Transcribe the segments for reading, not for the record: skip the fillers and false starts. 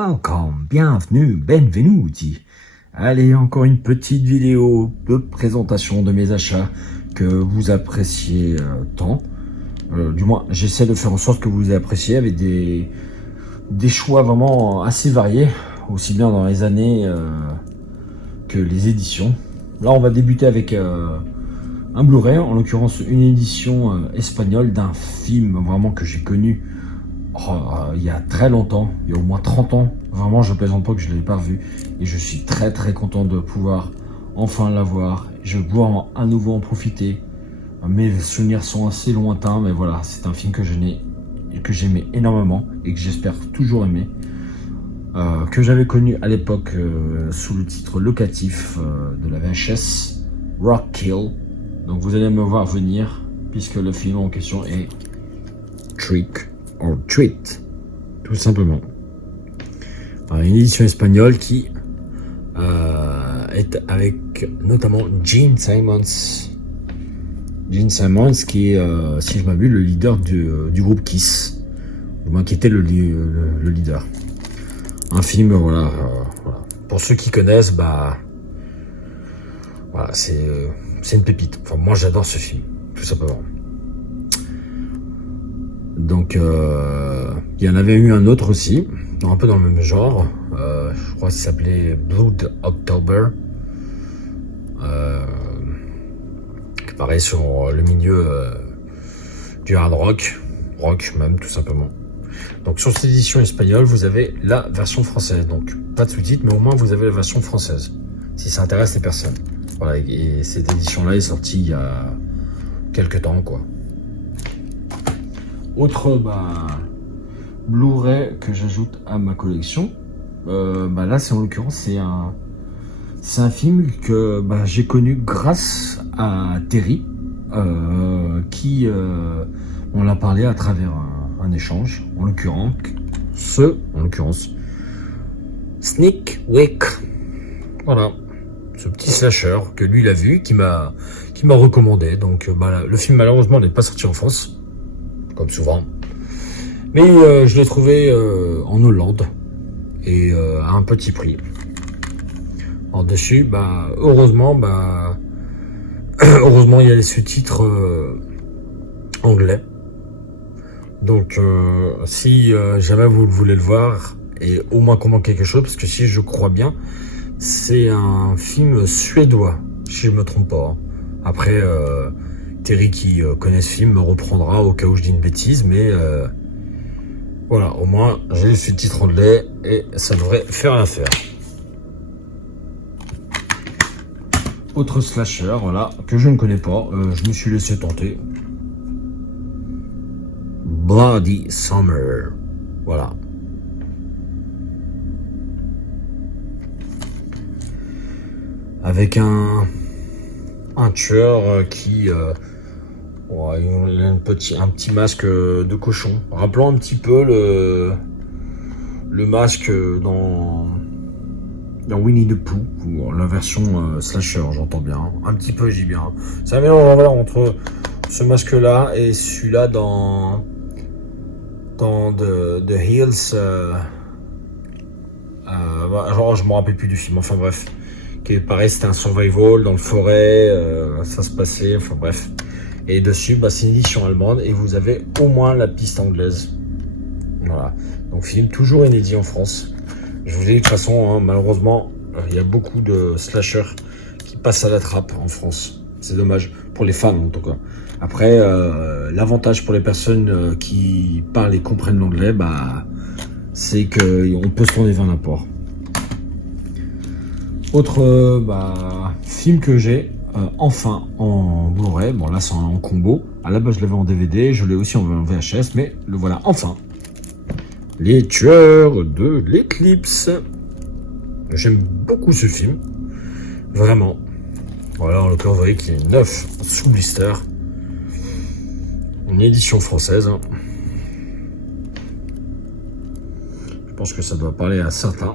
Welcome, bienvenue, benvenuti. Allez, encore une petite vidéo de présentation de mes achats que vous appréciez tant. Du moins, j'essaie de faire en sorte que vous les appréciez avec des choix vraiment assez variés, aussi bien dans les années que les éditions. Là, on va débuter avec un Blu-ray, en l'occurrence une édition espagnole d'un film vraiment que j'ai connu il y a très longtemps, il y a au moins 30 ans. Vraiment, je plaisante pas que je ne l'ai pas revu. Et je suis très très content de pouvoir enfin l'avoir. Je vais pouvoir à nouveau en profiter. Mes souvenirs sont assez lointains, mais voilà, c'est un film que j'aimais énormément et que j'espère toujours aimer. Que j'avais connu à l'époque sous le titre locatif de la VHS, Rockkill. Donc vous allez me voir venir, puisque le film en question est Trick or Treat, tout simplement. Une édition espagnole qui est avec notamment Gene Simmons. Gene Simmons qui est, si je m'abuse, le leader du groupe Kiss, du moins qui était le leader. Un film, voilà. Pour ceux qui connaissent, voilà, c'est une pépite. Enfin, moi, j'adore ce film, tout simplement. Donc, il y en avait eu un autre aussi, un peu dans le même genre. Je crois qu'il s'appelait Blood October. Qui paraît sur le milieu du hard rock même, tout simplement. Donc, sur cette édition espagnole, vous avez la version française. Donc, pas de sous-titres, mais au moins, vous avez la version française, si ça intéresse les personnes. Voilà, et cette édition-là est sortie il y a quelques temps, quoi. Autre Blu-ray que j'ajoute à ma collection, là c'est en l'occurrence c'est un film que j'ai connu grâce à Terry, qui on l'a parlé à travers un échange, en l'occurrence Sneak Week. Voilà, ce petit slasher que lui il a vu, qui m'a recommandé. Donc le film malheureusement n'est pas sorti en France, comme souvent, mais je l'ai trouvé en Hollande et à un petit prix. En dessus, heureusement, heureusement il y a les sous-titres anglais. Donc si jamais vous voulez le voir et au moins comprendre quelque chose, parce que si je crois bien, c'est un film suédois, si je me trompe pas. Après, Terry qui connaît ce film me reprendra au cas où je dis une bêtise, mais voilà, au moins j'ai le sous-titre anglais et ça devrait faire l'affaire. Autre slasher, voilà, que je ne connais pas, je me suis laissé tenter. Bloody Summer, voilà. Avec un tueur qui il a un petit masque de cochon, rappelant un petit peu le masque dans Winnie the Pooh, ou la version slasher, j'entends bien, un petit peu, j'y bien. C'est un mélange entre ce masque là et celui-là dans The Hills, genre je me rappelle plus du film, enfin bref, qui pareil, c'était un survival dans le forêt, ça se passait, enfin bref. Et dessus, c'est une édition allemande et vous avez au moins la piste anglaise. Voilà. Donc film toujours inédit en France. Je vous ai dit de toute façon, malheureusement, il y a beaucoup de slashers qui passent à la trappe en France. C'est dommage, pour les fans en tout cas. Après, l'avantage pour les personnes qui parlent et comprennent l'anglais, c'est qu'on peut se tourner vers n'importe. Autre film que j'ai enfin en Blu-ray, bon là c'est en combo, à la base je l'avais en DVD, je l'ai aussi en VHS, mais le voilà enfin. Les Tueurs de l'Éclipse. J'aime beaucoup ce film, vraiment. Voilà, en l'occurrence vous voyez qu'il est neuf sous blister, une édition française. Je pense que ça doit parler à certains.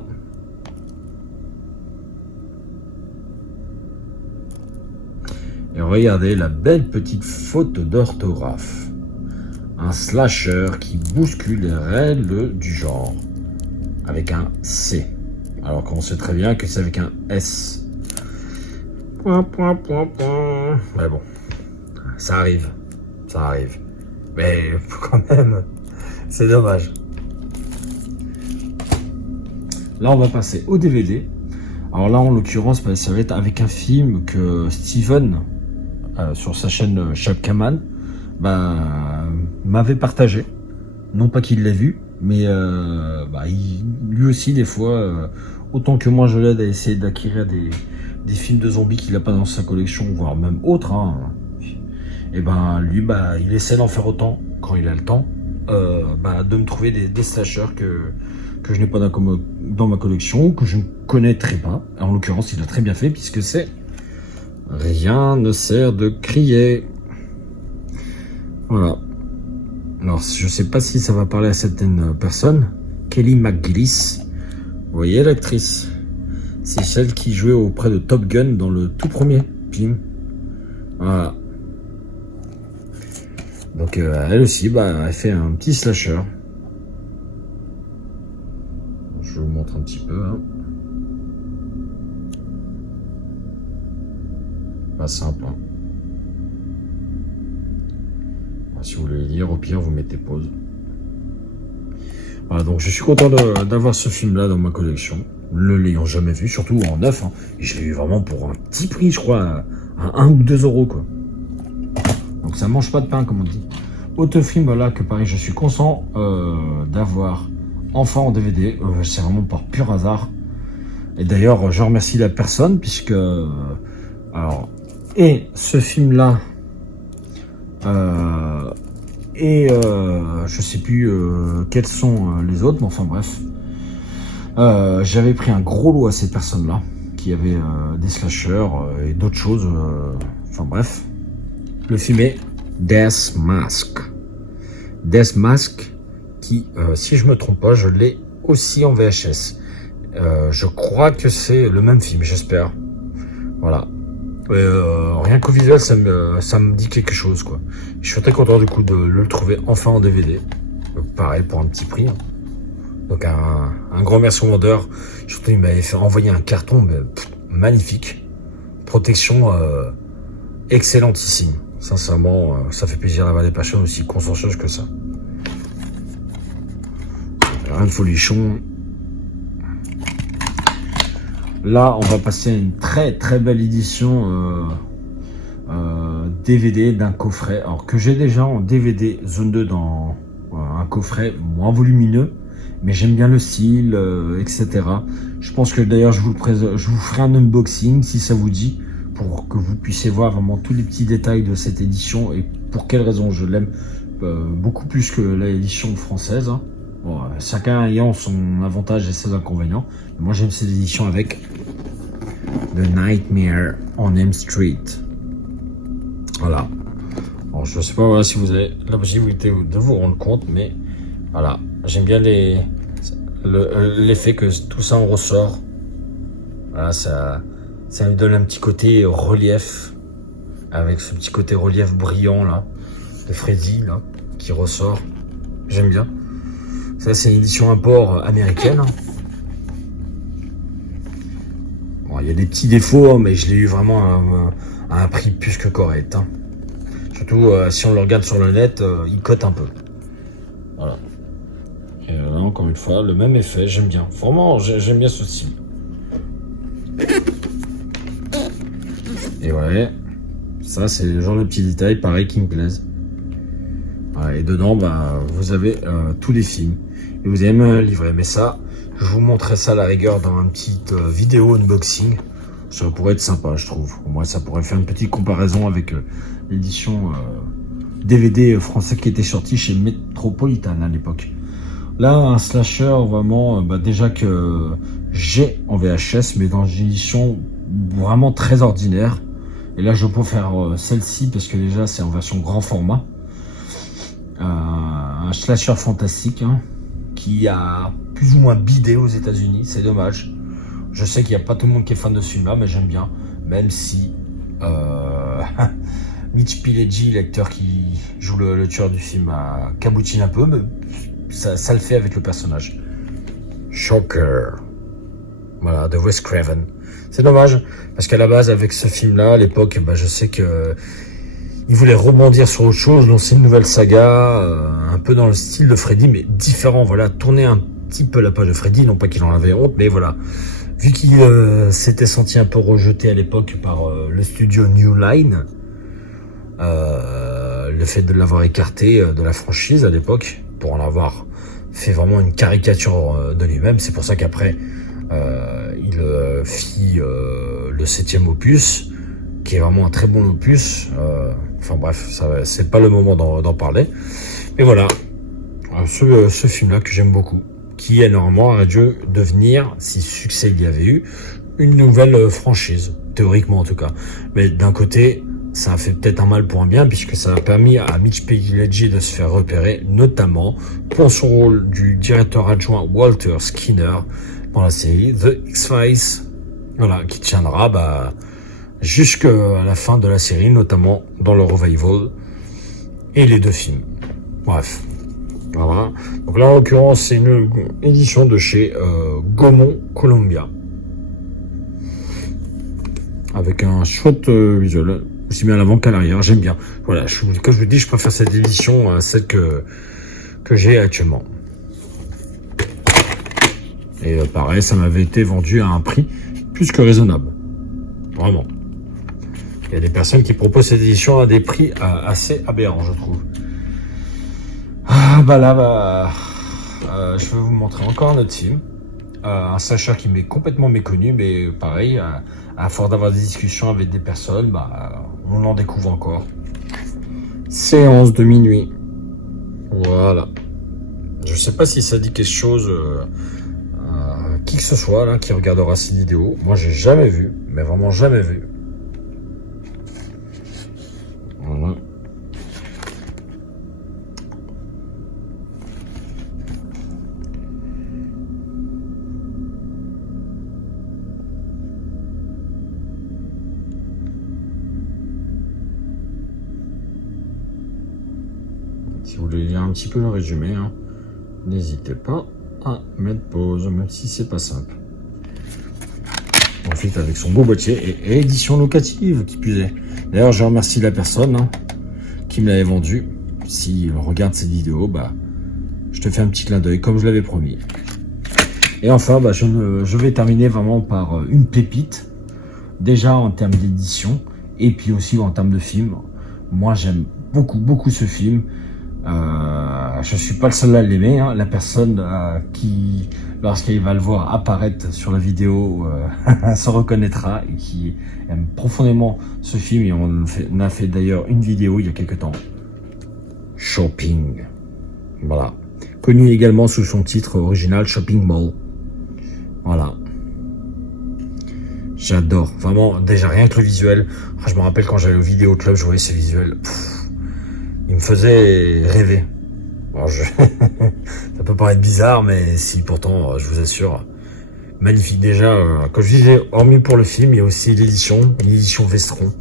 Et regardez la belle petite faute d'orthographe. Un slasher qui bouscule les règles du genre. avec un C. Alors qu'on sait très bien que c'est avec un S. Mais bon, ça arrive. Mais quand même, c'est dommage. Là, on va passer au DVD. Alors là, en l'occurrence, ça va être avec un film que Steven, sur sa chaîne Chapkaman, m'avait partagé. Non pas qu'il l'ait vu, mais lui aussi, des fois, autant que moi je l'aide à essayer d'acquérir des films de zombies qu'il n'a pas dans sa collection, voire même autres, et lui, il essaie d'en faire autant, quand il a le temps, de me trouver des slashers que je n'ai pas dans ma collection, que je ne connaîtrais pas. En l'occurrence, il a très bien fait, puisque c'est Rien ne sert de crier. Voilà. Alors, je sais pas si ça va parler à certaines personnes. Kelly McGillis, vous voyez l'actrice, c'est celle qui jouait auprès de Top Gun dans le tout premier film. Voilà. Donc elle aussi, elle fait un petit slasher. Je vous montre un petit peu. Pas simple. Si vous voulez lire, au pire, vous mettez pause. Voilà, donc je suis content d'avoir ce film-là dans ma collection. Ne l'ayant jamais vu, surtout en neuf. Et je l'ai eu vraiment pour un petit prix, je crois, à 1 ou 2 euros, quoi. Donc ça mange pas de pain, comme on dit. Autre film, là, que pareil, je suis content d'avoir enfin en DVD. C'est vraiment par pur hasard. Et d'ailleurs, je remercie la personne, puisque... et ce film-là... je sais plus quels sont les autres, mais enfin bref. J'avais pris un gros lot à ces personnes-là, qui avaient des slashers et d'autres choses. Enfin bref. Le film est Death Mask. Death Mask, qui, si je me trompe pas, je l'ai aussi en VHS. Je crois que c'est le même film, j'espère. Voilà. Rien qu'au visuel, ça me dit quelque chose, quoi. Je suis très content du coup de le trouver enfin en DVD. Pareil pour un petit prix. Donc un grand merci au vendeur. Surtout il m'avait fait envoyer un carton magnifique. Protection excellentissime. Sincèrement, ça fait plaisir d'avoir des personnes aussi consciencieuses que ça. Rien de folichon. Là, on va passer à une très très belle édition DVD d'un coffret. Alors que j'ai déjà en DVD Zone 2 dans un coffret moins volumineux, mais j'aime bien le style, etc. Je pense que d'ailleurs je vous ferai un unboxing si ça vous dit, pour que vous puissiez voir vraiment tous les petits détails de cette édition et pour quelle raison je l'aime beaucoup plus que l'édition française. Bon, chacun ayant son avantage et ses inconvénients. Moi j'aime cette édition avec The Nightmare on Elm Street. Voilà. Alors, je sais pas si vous avez la possibilité de vous rendre compte, mais voilà. J'aime bien l'effet que tout ça en ressort. Voilà, ça me donne un petit côté relief, avec ce petit côté relief brillant là, de Freddy là, qui ressort. J'aime bien. Ça, c'est une édition import américaine. Bon, il y a des petits défauts, mais je l'ai eu vraiment à un prix plus que correct. Surtout si on le regarde sur le net, il cote un peu. Voilà. Et là, encore une fois, le même effet, j'aime bien. Vraiment, j'aime bien ce style. Et ouais, ça, c'est le genre de petits détails, pareil, qui me plaisent. Voilà, et dedans, vous avez tous les films. Et vous allez me livrer. Mais ça, je vous montrerai ça à la rigueur dans une petite vidéo unboxing. Ça pourrait être sympa, je trouve. Au moins, ça pourrait faire une petite comparaison avec l'édition DVD français qui était sorti chez Metropolitan à l'époque. Là, un slasher vraiment, déjà que j'ai en VHS, mais dans une édition vraiment très ordinaire. Et là, je peux faire celle-ci parce que déjà, c'est en version grand format. Un slasher fantastique qui a plus ou moins bidé aux États-Unis. C'est dommage. Je sais qu'il n'y a pas tout le monde qui est fan de ce film-là, mais j'aime bien. Même si Mitch Pileggi, l'acteur qui joue le tueur du film, cabotine un peu, mais ça le fait avec le personnage. Shocker. Voilà, de Wes Craven. C'est dommage, parce qu'à la base, avec ce film-là, à l'époque, je sais que il voulait rebondir sur autre chose, lancer une nouvelle saga, un peu dans le style de Freddy, mais différent, voilà, tourner un petit peu la page de Freddy, non pas qu'il en avait honte, mais voilà. Vu qu'il s'était senti un peu rejeté à l'époque par le studio New Line, le fait de l'avoir écarté de la franchise à l'époque, pour en avoir fait vraiment une caricature de lui-même, c'est pour ça qu'après, il fit le 7e opus, qui est vraiment un très bon opus. Enfin bref, c'est pas le moment d'en parler. Mais voilà, ce film-là que j'aime beaucoup, qui est normalement aurait dû devenir, si succès il y avait eu, une nouvelle franchise, théoriquement en tout cas. Mais d'un côté, ça a fait peut-être un mal pour un bien, puisque ça a permis à Mitch Pileggi de se faire repérer, notamment pour son rôle du directeur adjoint Walter Skinner dans la série The X-Files, voilà, qui tiendra jusqu'à la fin de la série, notamment dans le revival et les 2 films. Bref, voilà. Donc là, en l'occurrence, c'est une édition de chez Gaumont Columbia, avec un chouette visuel, aussi bien à l'avant qu'à l'arrière. J'aime bien. Voilà, comme je vous dis, je préfère cette édition à celle que j'ai actuellement. Et pareil, ça m'avait été vendu à un prix plus que raisonnable. Vraiment. Il y a des personnes qui proposent cette édition à des prix assez aberrants, je trouve. Je vais vous montrer encore un autre film. Un slasher qui m'est complètement méconnu, mais pareil, à force d'avoir des discussions avec des personnes, on en découvre encore. Séance de minuit. Voilà. Je sais pas si ça dit quelque chose à qui que ce soit là qui regardera cette vidéo. Moi, j'ai jamais vu, mais vraiment jamais vu. Voilà. Si vous voulez lire un petit peu le résumé, n'hésitez pas à mettre pause, même si c'est pas simple. Ensuite, avec son beau boîtier et édition locative, qui plus est. D'ailleurs, je remercie la personne qui me l'avait vendu. Si on regarde cette vidéo, je te fais un petit clin d'œil, comme je l'avais promis. Et enfin, je vais terminer vraiment par une pépite. Déjà en termes d'édition, et puis aussi en termes de film. Moi, j'aime beaucoup ce film. Je suis pas le seul à l'aimer, la personne qui, lorsqu'elle va le voir apparaître sur la vidéo, se reconnaîtra, et qui aime profondément ce film, et on a fait d'ailleurs une vidéo il y a quelques temps. Shopping. Voilà. Connu également sous son titre original Shopping Mall. Voilà. J'adore. Vraiment, déjà rien que le visuel. Je me rappelle quand j'allais au vidéo club, je voyais ces visuels. Il me faisait rêver. Alors ça peut paraître bizarre, mais si, pourtant, je vous assure, magnifique. Déjà, comme je disais, hormis pour le film, il y a aussi l'édition Vestron.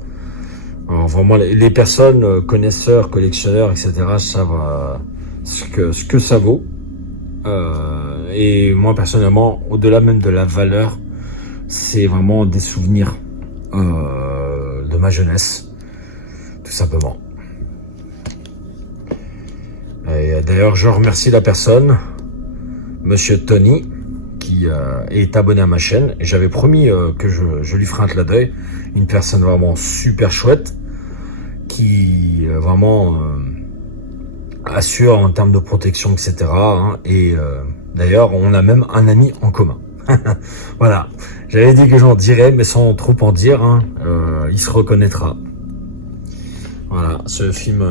Alors vraiment, les personnes, connaisseurs, collectionneurs, etc., savent ce que ça vaut. Et moi, personnellement, au-delà même de la valeur, c'est vraiment des souvenirs de ma jeunesse, tout simplement. Et d'ailleurs, je remercie la personne, Monsieur Tony, qui est abonné à ma chaîne. Et j'avais promis que je lui ferai un clin d'œil. Une personne vraiment super chouette, qui vraiment assure en termes de protection, etc. Et d'ailleurs, on a même un ami en commun. Voilà, j'avais dit que j'en dirais, mais sans trop en dire, il se reconnaîtra. Voilà, ce film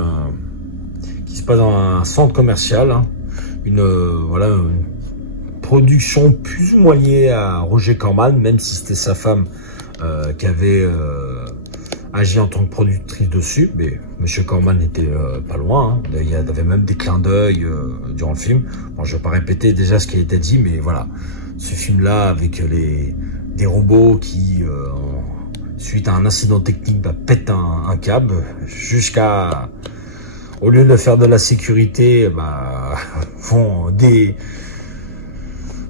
qui se passe dans un centre commercial, une production plus ou moins liée à Roger Corman, même si c'était sa femme qui avait agi en tant que productrice dessus, mais Monsieur Corman n'était pas loin. Il y avait même des clins d'œil durant le film. Bon, je vais pas répéter déjà ce qui a été dit, mais voilà. Ce film-là, avec des robots qui, suite à un incident technique, pètent un câble, jusqu'à, au lieu de faire de la sécurité, font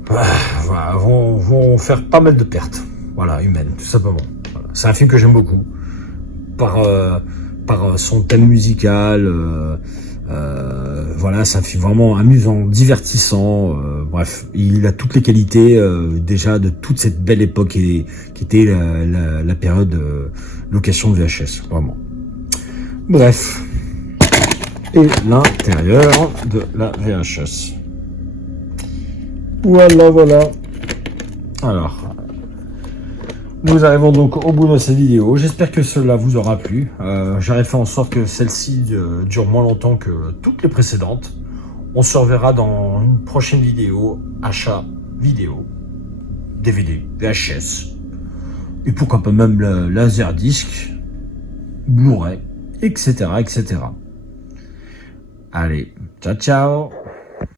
voilà, vont faire pas mal de pertes. Voilà, humaines, tout simplement. Voilà. C'est un film que j'aime beaucoup. Par son thème musical, voilà, c'est un film vraiment amusant, divertissant, bref, il a toutes les qualités déjà de toute cette belle époque qui était la période location de VHS, vraiment. Bref, et l'intérieur de la VHS. Voilà. Alors, nous arrivons donc au bout de cette vidéo. J'espère que cela vous aura plu. J'aurais fait en sorte que celle-ci dure moins longtemps que toutes les précédentes. On se reverra dans une prochaine vidéo, achat vidéo, DVD, VHS, et pourquoi pas même le Laserdisc, Blu-ray, etc. Allez, ciao ciao.